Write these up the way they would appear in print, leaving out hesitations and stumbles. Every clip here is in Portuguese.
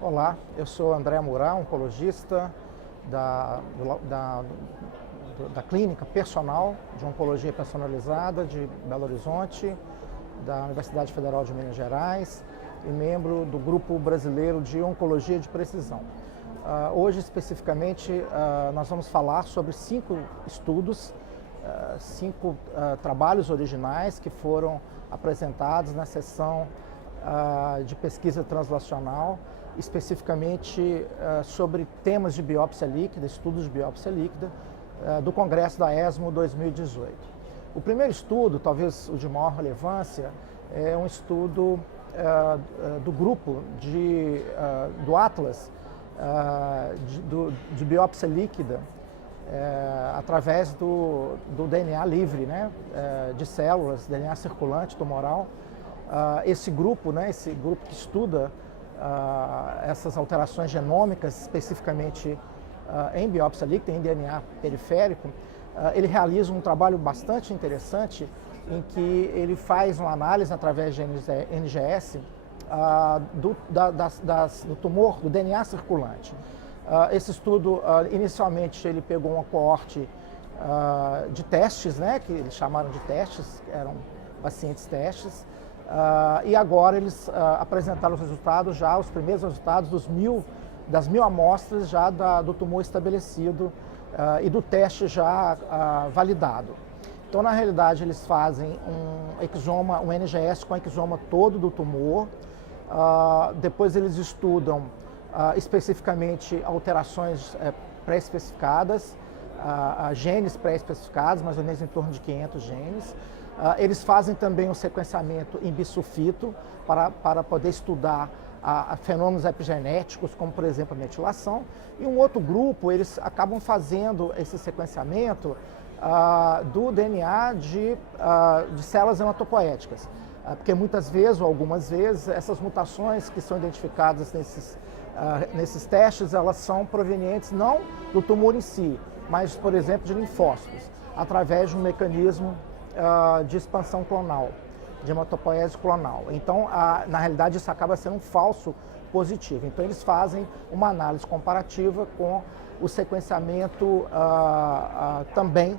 Olá, eu sou André Murat, oncologista da Clínica Personal de Oncologia Personalizada de Belo Horizonte, da Universidade Federal de Minas Gerais e membro do Grupo Brasileiro de Oncologia de Precisão. Hoje, especificamente, nós vamos falar sobre 5 estudos, 5 trabalhos originais que foram apresentados na sessão de pesquisa translacional, especificamente sobre temas de biópsia líquida, estudos de biópsia líquida, do Congresso da ESMO 2018. O primeiro estudo, talvez o de maior relevância, é um estudo do grupo do Atlas de biópsia líquida através do DNA livre, né, de células, DNA circulante tumoral. Esse grupo que estuda essas alterações genômicas, especificamente em biópsia líquida, em DNA periférico, ele realiza um trabalho bastante interessante em que ele faz uma análise através de NGS do tumor, do DNA circulante. Esse estudo, inicialmente, ele pegou uma coorte de testes, né, que eles chamaram de testes, eram pacientes testes, e agora eles apresentaram os resultados, os primeiros resultados das 1000 amostras já do tumor estabelecido e do teste já validado. Então, na realidade, eles fazem um NGS com o exoma todo do tumor, depois eles estudam especificamente alterações pré-especificadas, genes pré-especificados, mais ou menos em torno de 500 genes. Eles fazem também um sequenciamento in bisulfito para poder estudar fenômenos epigenéticos, como por exemplo a metilação. E um outro grupo, eles acabam fazendo esse sequenciamento do DNA de células hematopoéticas. Porque muitas vezes, ou algumas vezes, essas mutações que são identificadas nesses testes, elas são provenientes não do tumor em si, mas, por exemplo, de linfócitos, através de um mecanismo de expansão clonal, de hematopoiese clonal. Então, na realidade, isso acaba sendo um falso positivo. Então, eles fazem uma análise comparativa com o sequenciamento também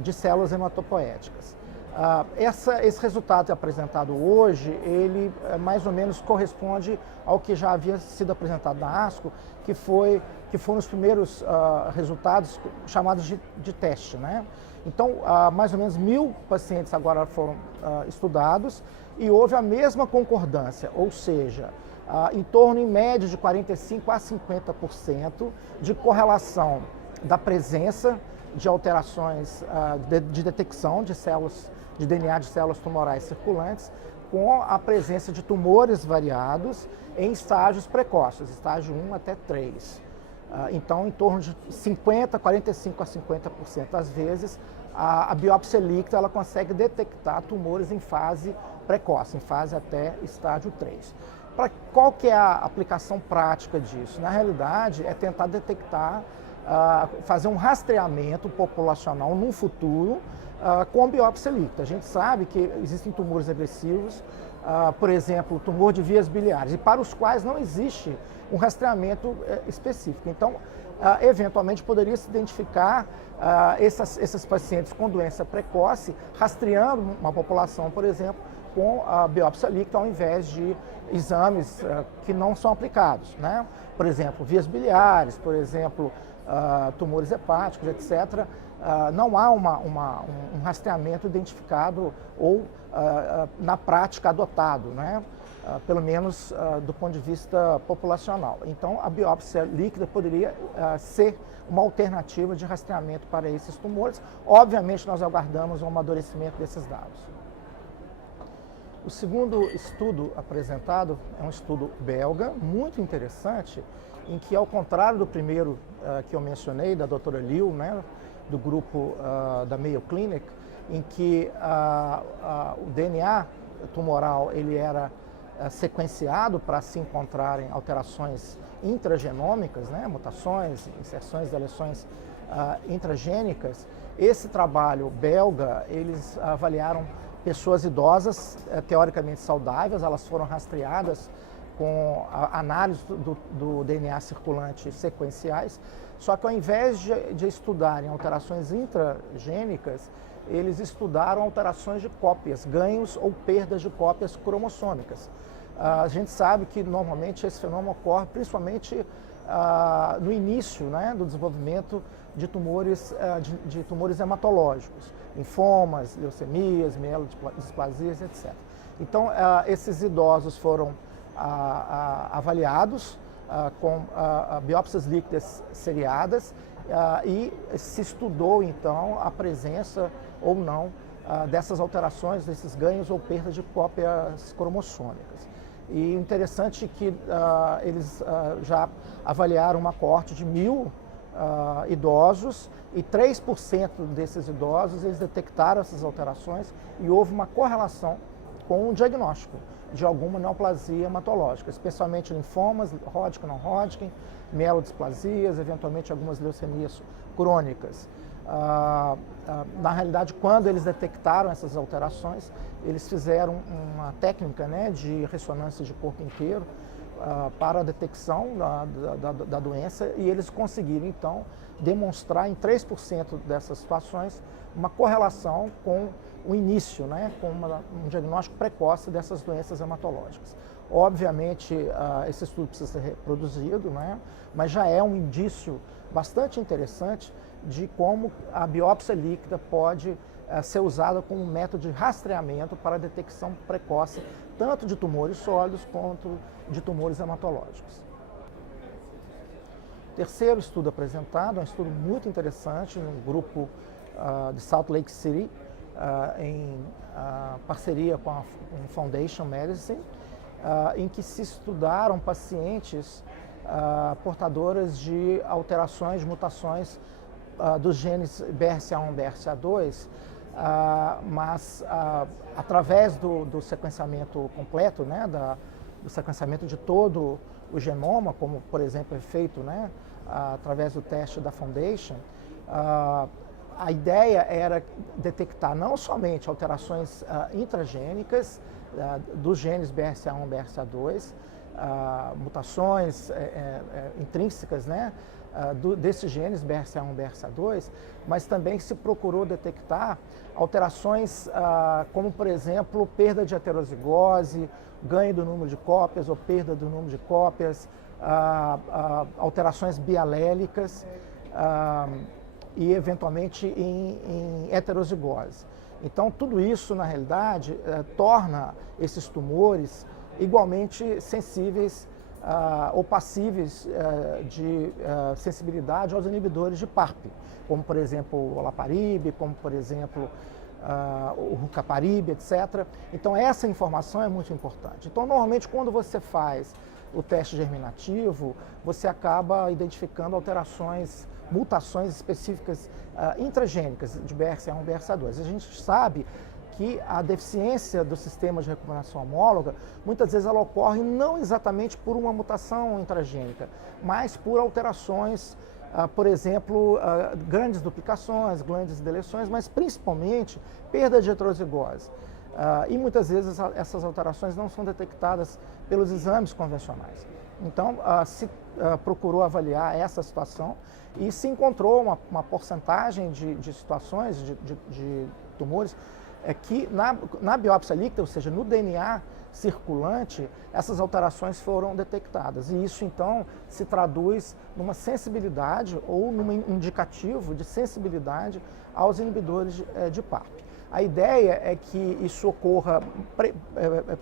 de células hematopoéticas. Esse resultado apresentado hoje, ele mais ou menos corresponde ao que já havia sido apresentado na ASCO, que foram os primeiros resultados chamados de teste, né? Então, mais ou menos 1000 pacientes agora foram estudados e houve a mesma concordância, ou seja, em torno, em média, de 45% a 50% de correlação da presença de alterações de detecção de células, de DNA de células tumorais circulantes, com a presença de tumores variados em estágios precoces, estágio 1 até 3. Então, em torno de 45% a 50% às vezes, a biópsia líquida ela consegue detectar tumores em fase precoce, em fase até estágio 3. Qual que é a aplicação prática disso? Na realidade, é tentar detectar, fazer um rastreamento populacional no futuro com biópsia líquida. A gente sabe que existem tumores agressivos, por exemplo, tumor de vias biliares, e para os quais não existe um rastreamento específico. Então, eventualmente, poderia se identificar esses pacientes com doença precoce, rastreando uma população, por exemplo, com a biópsia líquida, ao invés de exames que não são aplicados, né? Por exemplo, vias biliares, por exemplo, tumores hepáticos, etc. Não há um rastreamento identificado ou, na prática, adotado, né? Pelo menos do ponto de vista populacional. Então, a biópsia líquida poderia ser uma alternativa de rastreamento para esses tumores. Obviamente, nós aguardamos o amadurecimento desses dados. O segundo estudo apresentado é um estudo belga, muito interessante, em que, ao contrário do primeiro que eu mencionei, da doutora Liu, né, do grupo da Mayo Clinic, em que o DNA tumoral ele era sequenciado para se encontrarem alterações intragenômicas, né, mutações, inserções, deleções intragênicas. Esse trabalho belga, eles avaliaram pessoas idosas, teoricamente saudáveis, elas foram rastreadas com a análise do DNA circulante sequenciais, só que ao invés de estudarem alterações intragênicas, eles estudaram alterações de cópias, ganhos ou perdas de cópias cromossômicas. A gente sabe que normalmente esse fenômeno ocorre principalmente no início, né, do desenvolvimento de tumores hematológicos, linfomas, leucemias, mielodisplasias, etc. Então, esses idosos foram avaliados com biópsias líquidas seriadas e se estudou, então, a presença ou não dessas alterações, desses ganhos ou perdas de cópias cromossômicas. E interessante que eles já avaliaram uma coorte de 1.000 idosos e 3% desses idosos eles detectaram essas alterações e houve uma correlação com o diagnóstico de alguma neoplasia hematológica, especialmente linfomas, Hodgkin, não-Hodgkin, mielodisplasias, eventualmente algumas leucemias crônicas. Na realidade, quando eles detectaram essas alterações, eles fizeram uma técnica, né, de ressonância de corpo inteiro para a detecção da doença e eles conseguiram, então, demonstrar em 3% dessas situações uma correlação com o início, né, com um diagnóstico precoce dessas doenças hematológicas. Obviamente, esse estudo precisa ser reproduzido, né, mas já é um indício bastante interessante de como a biópsia líquida pode ser usada como um método de rastreamento para a detecção precoce tanto de tumores sólidos quanto de tumores hematológicos. O terceiro estudo apresentado é um estudo muito interessante no grupo de Salt Lake City, em parceria com a Foundation Medicine, em que se estudaram pacientes portadoras de alterações, de mutações dos genes BRCA1 e BRCA2, mas através do sequenciamento completo, né, do sequenciamento de todo o genoma, como por exemplo é feito, né, através do teste da Foundation, a ideia era detectar não somente alterações intragênicas dos genes BRCA1 e BRCA2, mutações intrínsecas, né, desses genes BRCA1 e BRCA2, mas também se procurou detectar alterações como, por exemplo, perda de heterozigose, ganho do número de cópias ou perda do número de cópias, alterações bialélicas e, eventualmente, em heterozigose. Então, tudo isso, na realidade, torna esses tumores igualmente sensíveis ou passíveis de sensibilidade aos inibidores de PARP, como, por exemplo, o olaparib, como, por exemplo, o rucaparib, etc. Então, essa informação é muito importante. Então, normalmente, quando você faz o teste germinativo, você acaba identificando alterações, mutações específicas intragênicas de BRCA1 e BRCA2. A gente sabe que a deficiência do sistema de recombinação homóloga, muitas vezes ela ocorre não exatamente por uma mutação intragênica, mas por alterações, por exemplo, grandes duplicações, grandes deleções, mas principalmente perda de heterozigose. E muitas vezes essas alterações não são detectadas pelos exames convencionais. Então, se procurou avaliar essa situação e se encontrou uma porcentagem de situações, de tumores, que na biópsia líquida, ou seja, no DNA circulante, essas alterações foram detectadas. E isso, então, se traduz numa sensibilidade ou num indicativo de sensibilidade aos inibidores de PARP. A ideia é que isso ocorra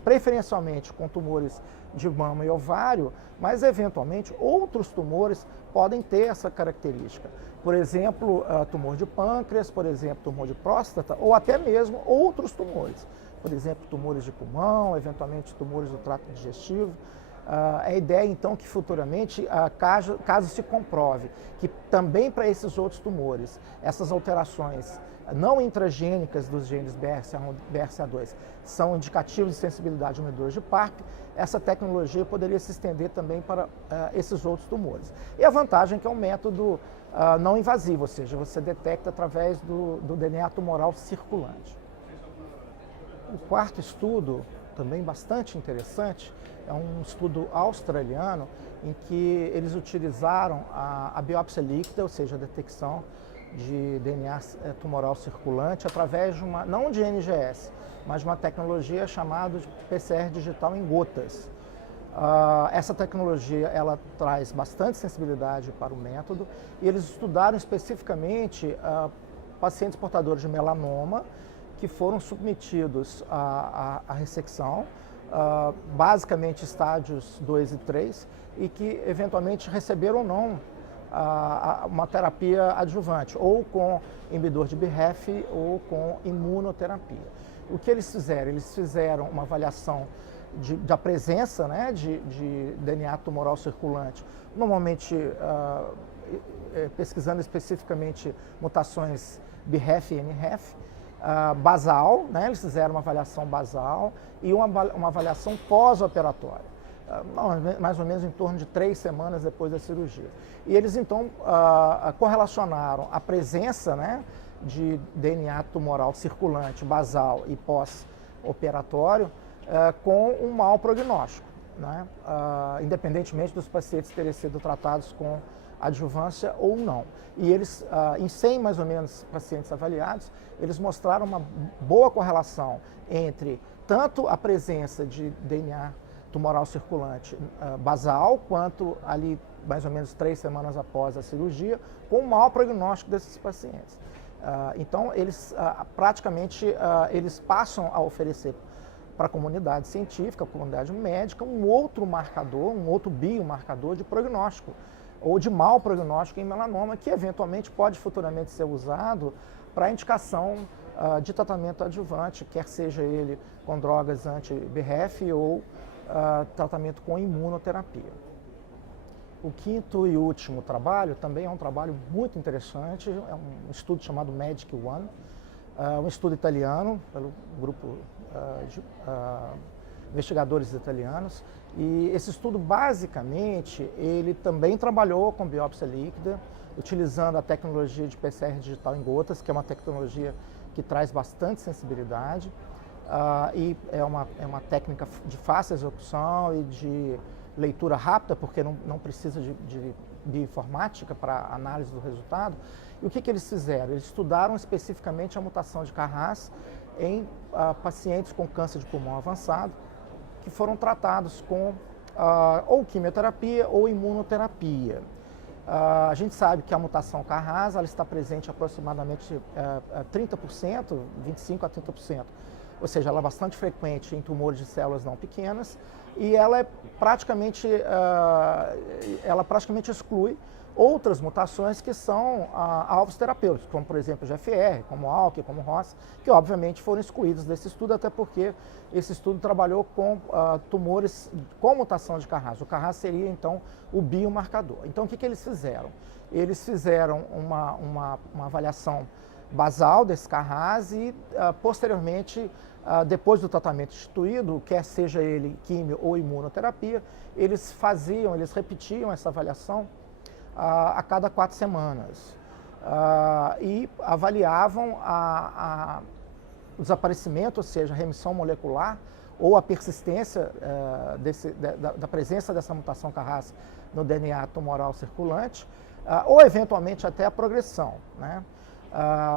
preferencialmente com tumores de mama e ovário, mas, eventualmente, outros tumores podem ter essa característica. Por exemplo, tumor de pâncreas, por exemplo, tumor de próstata, ou até mesmo outros tumores. Por exemplo, tumores de pulmão, eventualmente tumores do trato digestivo. A ideia, então, que futuramente, caso se comprove que também para esses outros tumores, essas alterações não intragênicas dos genes BRCA1 e BRCA2 são indicativos de sensibilidade a inibidores de PARP, essa tecnologia poderia se estender também para esses outros tumores. E a vantagem é que é um método não invasivo, ou seja, você detecta através do DNA tumoral circulante. O quarto estudo, também bastante interessante, é um estudo australiano em que eles utilizaram a biópsia líquida, ou seja, a detecção de DNA tumoral circulante através de não de NGS, mas de uma tecnologia chamada de PCR digital em gotas. Essa tecnologia ela traz bastante sensibilidade para o método e eles estudaram especificamente pacientes portadores de melanoma que foram submetidos à ressecção, basicamente estádios 2 e 3, e que eventualmente receberam ou não uma terapia adjuvante, ou com inibidor de BRAF ou com imunoterapia. O que eles fizeram? Eles fizeram uma avaliação da presença, né, de DNA tumoral circulante, normalmente pesquisando especificamente mutações BRAF e NRAF, basal, né, eles fizeram uma avaliação basal e uma avaliação pós-operatória, mais ou menos em torno de 3 semanas depois da cirurgia. E eles então correlacionaram a presença, né, de DNA tumoral circulante basal e pós-operatório com um mau prognóstico, né, independentemente dos pacientes terem sido tratados com adjuvância ou não. E eles, em 100 mais ou menos pacientes avaliados, eles mostraram uma boa correlação entre tanto a presença de DNA tumoral circulante basal, quanto ali mais ou menos 3 semanas após a cirurgia, com um mau prognóstico desses pacientes. Então, eles praticamente eles passam a oferecer para a comunidade científica, a comunidade médica, um outro marcador, um outro biomarcador de prognóstico, ou de mau prognóstico em melanoma, que eventualmente pode futuramente ser usado para indicação de tratamento adjuvante, quer seja ele com drogas anti-BRAF ou tratamento com imunoterapia. O quinto e último trabalho também é um trabalho muito interessante, é um estudo chamado Magic One, um estudo italiano, pelo grupo de investigadores italianos, e esse estudo basicamente, ele também trabalhou com biópsia líquida, utilizando a tecnologia de PCR digital em gotas, que é uma tecnologia que traz bastante sensibilidade, e é uma técnica de fácil execução e de leitura rápida, porque não precisa de bioinformática para análise do resultado. E o que eles fizeram? Eles estudaram especificamente a mutação de KRAS em pacientes com câncer de pulmão avançado, que foram tratados com ou quimioterapia ou imunoterapia. A gente sabe que a mutação KRAS ela está presente aproximadamente 30%, 25% a 30%, ou seja, ela é bastante frequente em tumores de células não pequenas e ela praticamente exclui outras mutações que são alvos terapêuticos, como por exemplo GFR, como ALK, como ROS, que obviamente foram excluídos desse estudo, até porque esse estudo trabalhou com tumores com mutação de KRAS. O KRAS seria então o biomarcador. Então o que eles fizeram? Eles fizeram uma avaliação basal desse KRAS e posteriormente, depois do tratamento instituído, quer seja ele químio ou imunoterapia, eles repetiam essa avaliação a cada 4 semanas e avaliavam o desaparecimento, ou seja, a remissão molecular ou a persistência da presença dessa mutação KRAS no DNA tumoral circulante, ou eventualmente até a progressão, né?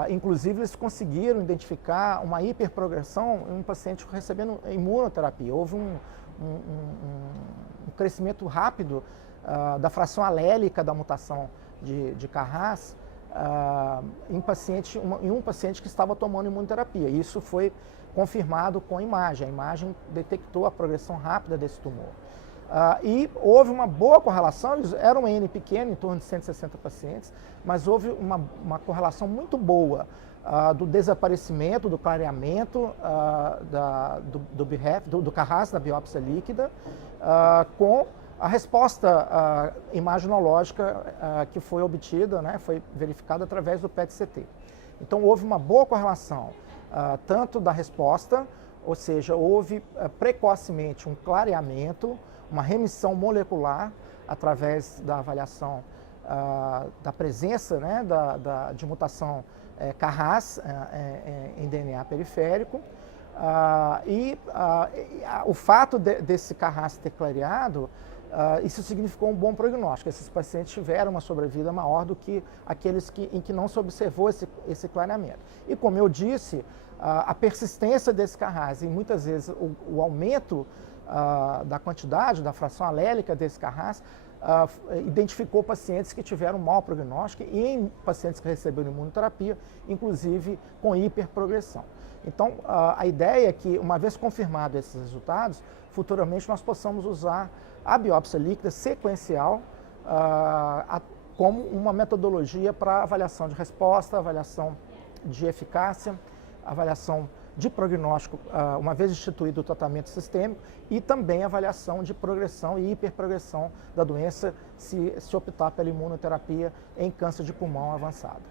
Inclusive, eles conseguiram identificar uma hiperprogressão em um paciente recebendo imunoterapia. Houve um crescimento rápido da fração alélica da mutação de KRAS em um paciente que estava tomando imunoterapia. Isso foi confirmado com a imagem. A imagem detectou a progressão rápida desse tumor. E houve uma boa correlação, era um N pequeno, em torno de 160 pacientes, mas houve uma correlação muito boa do desaparecimento, do clareamento do CARRAS, da biópsia líquida, com a resposta imaginológica que foi obtida, né, foi verificada através do PET-CT. Então, houve uma boa correlação tanto da resposta, ou seja, houve precocemente um clareamento, uma remissão molecular através da avaliação da presença, né, de mutação CARRAS em DNA periférico. O fato desse CARRAS ter clareado, isso significou um bom prognóstico. Esses pacientes tiveram uma sobrevida maior do que aqueles em que não se observou esse clareamento. E como eu disse, a persistência desse CARRAS e muitas vezes o aumento da quantidade, da fração alélica desse CARRAS, identificou pacientes que tiveram mau prognóstico e em pacientes que receberam imunoterapia, inclusive com hiperprogressão. Então, a ideia é que, uma vez confirmados esses resultados, futuramente nós possamos usar a biópsia líquida sequencial como uma metodologia para avaliação de resposta, avaliação de eficácia, avaliação de prognóstico, uma vez instituído o tratamento sistêmico, e também avaliação de progressão e hiperprogressão da doença, se optar pela imunoterapia em câncer de pulmão avançado.